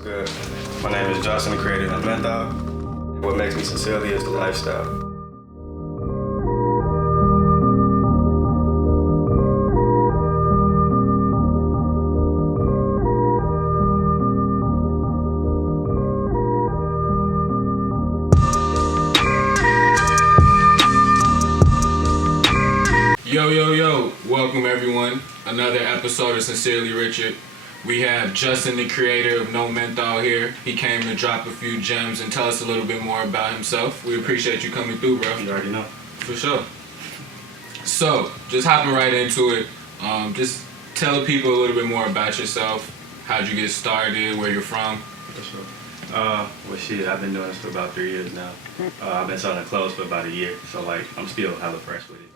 Good. My name is Justin, the creator of NOMenthol. What makes me sincerely is the lifestyle. Yo, welcome everyone. Another episode of Sincerely Ritchurd. We have Justin, the creator of NOMenthol here. He came to drop a few gems and tell us a little bit more about himself. We appreciate you coming through, bro. You already know. For sure. So, just hopping right into it, just tell people a little bit more about yourself. How'd you get started, where you're from? For sure. Well, shit, I've been doing this for about 3 years now. I've been selling clothes for about a year, so like I'm still hella fresh with it.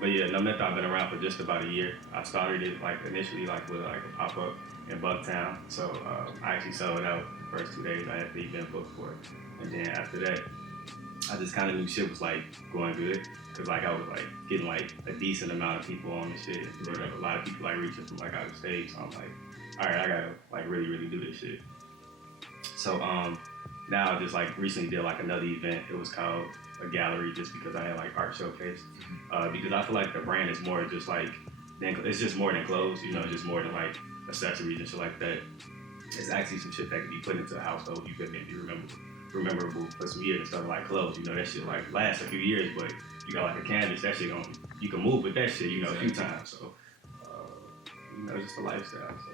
But yeah, NOMenthol, I've been around for just about a year. I started it like initially like with like a pop-up in Bucktown. So I actually sold out the first 2 days I had the event booked for it. And then after that, I just kind of knew shit was like going good. Cause like I was like getting like a decent amount of people on the shit. And then a lot of people like reaching from like out of state. So I'm like, all right, I gotta like really do this shit. So now I just like recently did like another event. It was called a gallery just because I had like art showcase. Because I feel like the brand is more just like, it's just more than clothes, you know, just more than like accessories and shit like that. It's actually some shit that can be put into a household. You could maybe rememberable for some years instead of like clothes. You know, that shit like lasts a few years, but you got like a canvas, that shit you can move with that shit, you know, a few times. So, you know, it's just a lifestyle. So.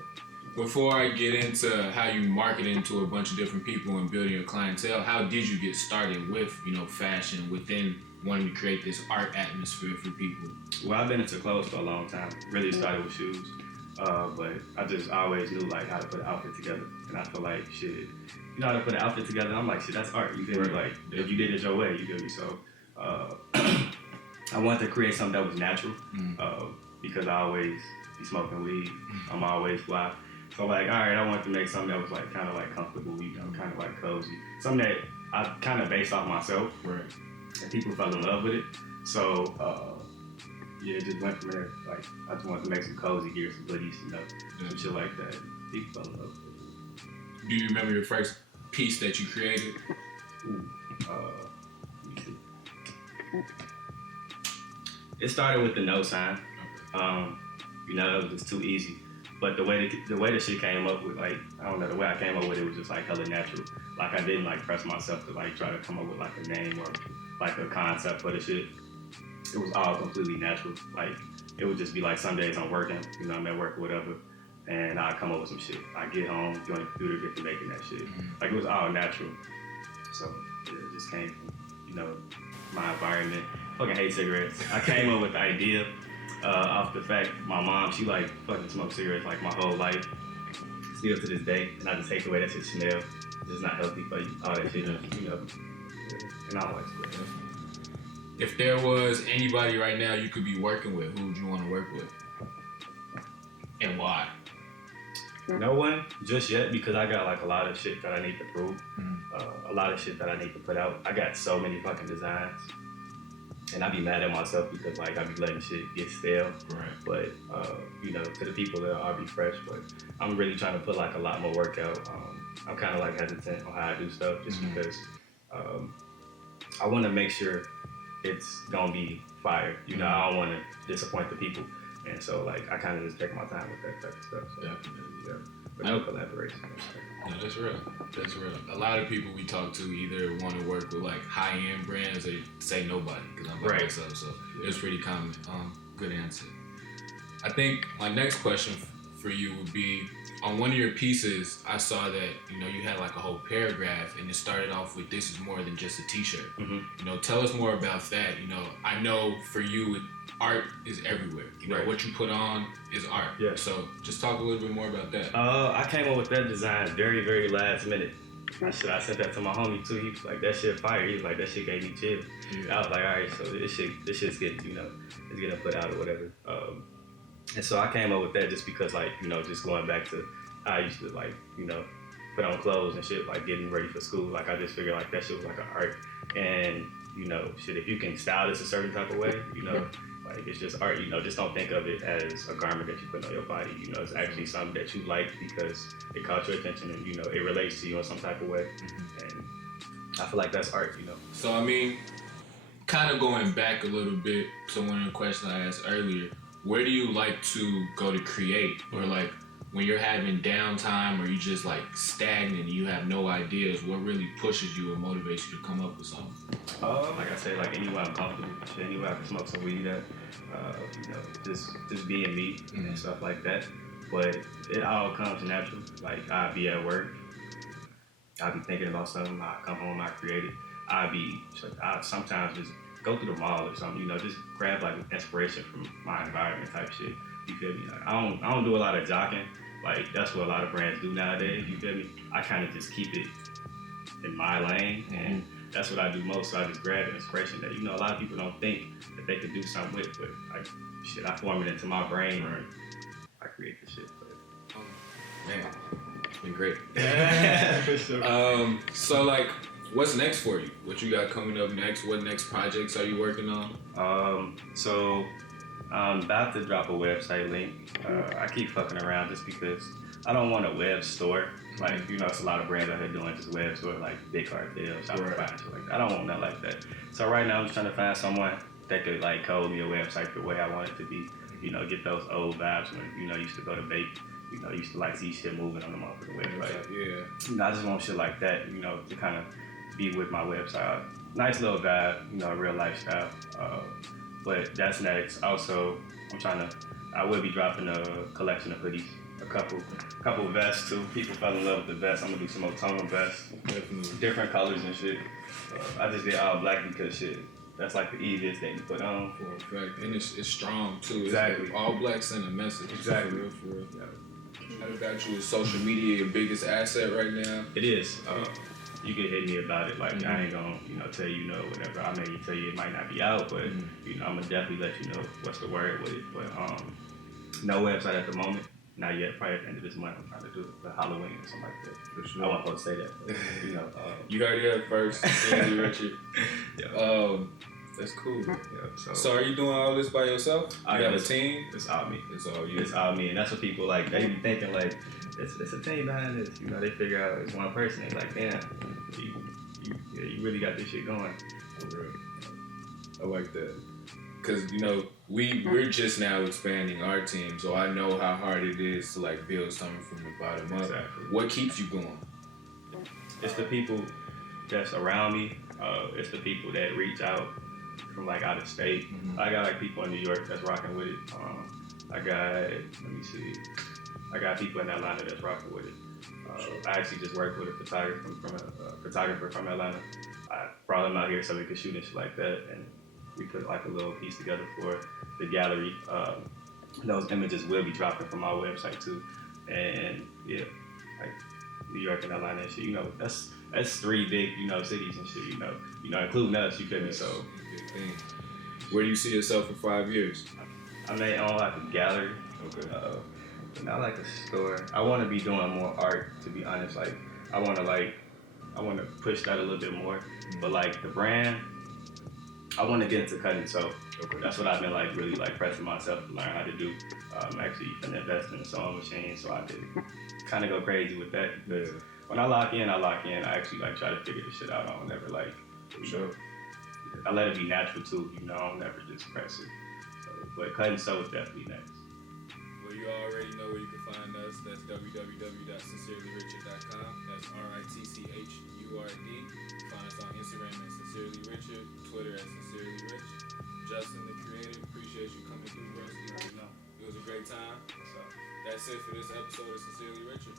Before I get into how you market into a bunch of different people and building your clientele, how did you get started with, you know, fashion within wanting to create this art atmosphere for people? Well, I've been into clothes for a long time. Really started with shoes, but I just always knew like how to put an outfit together. And I feel like shit, you know how to put an outfit together. I'm like shit, that's art. You feel me? Like if you did it your way, you feel me? So I wanted to create something that was natural because I always be smoking weed. I'm always fly. So like, all right, I wanted to make something that was like kind of like comfortable, you know, kind of like cozy. Something that I kind of based off myself. Right. And people fell in love with it. So yeah, it just went from there. Like I just wanted to make some cozy gear, some hoodies, you know, some shit like that. People fell in love with it. Do you remember your first piece that you created? Ooh, let me see. It started with the no sign. You know, it was just too easy. But the way the shit came up with, like, I don't know, the way I came up with it was just like hella natural. Like I didn't like press myself to like try to come up with like a name or like a concept for the shit. It was all completely natural. Like it would just be like some days I'm working, you know, I'm at work or whatever, and I come up with some shit. I get home, get on the computer, get to making that shit. Like it was all natural. So it just came from, you know, my environment. Fucking hate cigarettes. I came up with the idea off the fact my mom, she like fucking smoked cigarettes like my whole life, still to this day, and I just hate the way that shit smells. It's just not healthy for you, all that shit, you know. And I don't like cigarettes. If there was anybody right now you could be working with, who would you want to work with? And why? No one just yet, because I got like a lot of shit that I need to prove. A lot of shit that I need to put out. I got so many fucking designs. And I be mad at myself because like I be letting shit get stale. Right. But you know, to the people that I'll be fresh. But I'm really trying to put like a lot more work out. I'm kind of like hesitant on how I do stuff just because I want to make sure it's gonna be fire. You know, I don't want to disappoint the people. And so like I kind of just take my time with that type of stuff. So, Definitely. Yeah. But no collaboration. No, that's real. That's real. A lot of people we talk to either want to work with like high-end brands or say nobody because I'm by myself. So it's pretty common. Good answer. I think my next question for you would be, on one of your pieces, I saw that, you know, you had like a whole paragraph and it started off with, "This is more than just a t-shirt." You know, tell us more about that. You know, I know for you, art is everywhere. You know, what you put on is art. Yeah. So just talk a little bit more about that. I came up with that design very last minute. I sent that to my homie too. He was like, "That shit fire." He was like, "That shit gave me chills." I was like, "All right, so this shit's getting, you know, it's getting put out or whatever." And so I came up with that just because, like, you know, just going back to how I used to, like, you know, put on clothes and shit, like getting ready for school. Like I just figured like that shit was like an art. And, you know, shit, if you can style this a certain type of way, you know, like Like it's just art, just don't think of it as a garment that you put on your body. It's actually something that you like because it caught your attention and it relates to you in some type of way. And I feel like that's art. So I mean, kind of going back a little bit to one of the questions I asked earlier, where do you like to go to create? Or like when you're having downtime or you just like stagnant and you have no ideas, what really pushes you or motivates you to come up with something? Like I said, like anywhere I'm comfortable, anywhere I can smoke some weed at, just being me and stuff like that. But it all comes natural. Like I'll be at work, I'll be thinking about something, I come home, I create it. I'll sometimes just go through the mall or something, just grab like inspiration from my environment type shit. You feel me? Like, I don't do a lot of jogging. Like that's what a lot of brands do nowadays. You feel me? I kind of just keep it in my lane, and that's what I do most. So I just grab the inspiration that a lot of people don't think that they could do something with, but like shit, I form it into my brain and I create the shit. But man, it's been great. For sure. So like, what's next for you? What you got coming up next? What next projects are you working on? So I'm about to drop a website link. I keep fucking around just because I don't want a web store. Like, it's a lot of brands out here doing just web store, like Big Cartel, Shopify, and shit like that. I don't want nothing like that. So right now I'm just trying to find someone that could like code me a website the way I want it to be. Get those old vibes when, I used to go to bake. Used to like see shit moving on the motherfucking website. Yeah. I just want shit like that, to kind of be with my website. Nice little vibe, real lifestyle. But that's next. Also, I will be dropping a collection of hoodies, a couple vests too. People fell in love with the vests. I'm gonna do some more tonal vests, different colors and shit. I just did all black because shit, that's like the easiest thing to put on. For a fact, and it's strong too. Exactly. It's like all black send a message. Exactly. For real. Yeah. I got you with social media, your biggest asset right now. It is. You can hit me about it. Like I ain't gonna, tell you whatever. I may tell you it might not be out, but I'm gonna definitely let you know what's the word with it. But no website at the moment. Not yet. Probably at the end of this month, I'm trying to do it for Halloween or something like that. For sure. I wasn't supposed to say that. But, you heard it first, Ritchurd. Yeah. That's cool. Yeah, so are you doing all this by yourself? You have a team? It's all me. It's all you. It's all me, and that's what people like. They be thinking like, it's a team behind this. They figure out it's one person. They're like, damn, you really got this shit going. For real. I like that. Cause we're just now expanding our team, so I know how hard it is to like build something from the bottom up. Exactly. What keeps you going? It's the people that's around me. It's the people that reach out from like out of state. I got like people in New York that's rocking with it. I got people in Atlanta that's rocking with it. I actually just worked with a photographer from Atlanta. I brought him out here so we could shoot and shit like that, and we put like a little piece together for the gallery. Those images will be dropping from our website too, and yeah, like New York and Atlanta and shit. That's three big cities and shit. Including us. You feel me? So. Big thing. Where do you see yourself in 5 years? I may own like a gallery. Okay. But not like a store. I want to be doing more art. To be honest, like I want to push that a little bit more. But like the brand, I want to get into cutting. So that's what I've been like really like pressing myself to learn how to do. I'm actually gonna invest in a sewing machine so I could kind of go crazy with that. Because when I lock in. I actually like try to figure this shit out. I don't never like. For sure. I let it be natural too. I don't never just press it. So, but cutting sew is definitely next. Well, you already know where you can find us. That's www.sincerelyritchurd.com. That's RITCHURD. Find us on Instagram at sincerelyritchurd, Twitter at sincerelyrich. Justin, the creator, appreciate you coming through, bro. It was a great time. That's it for this episode of Sincerely Ritchurd.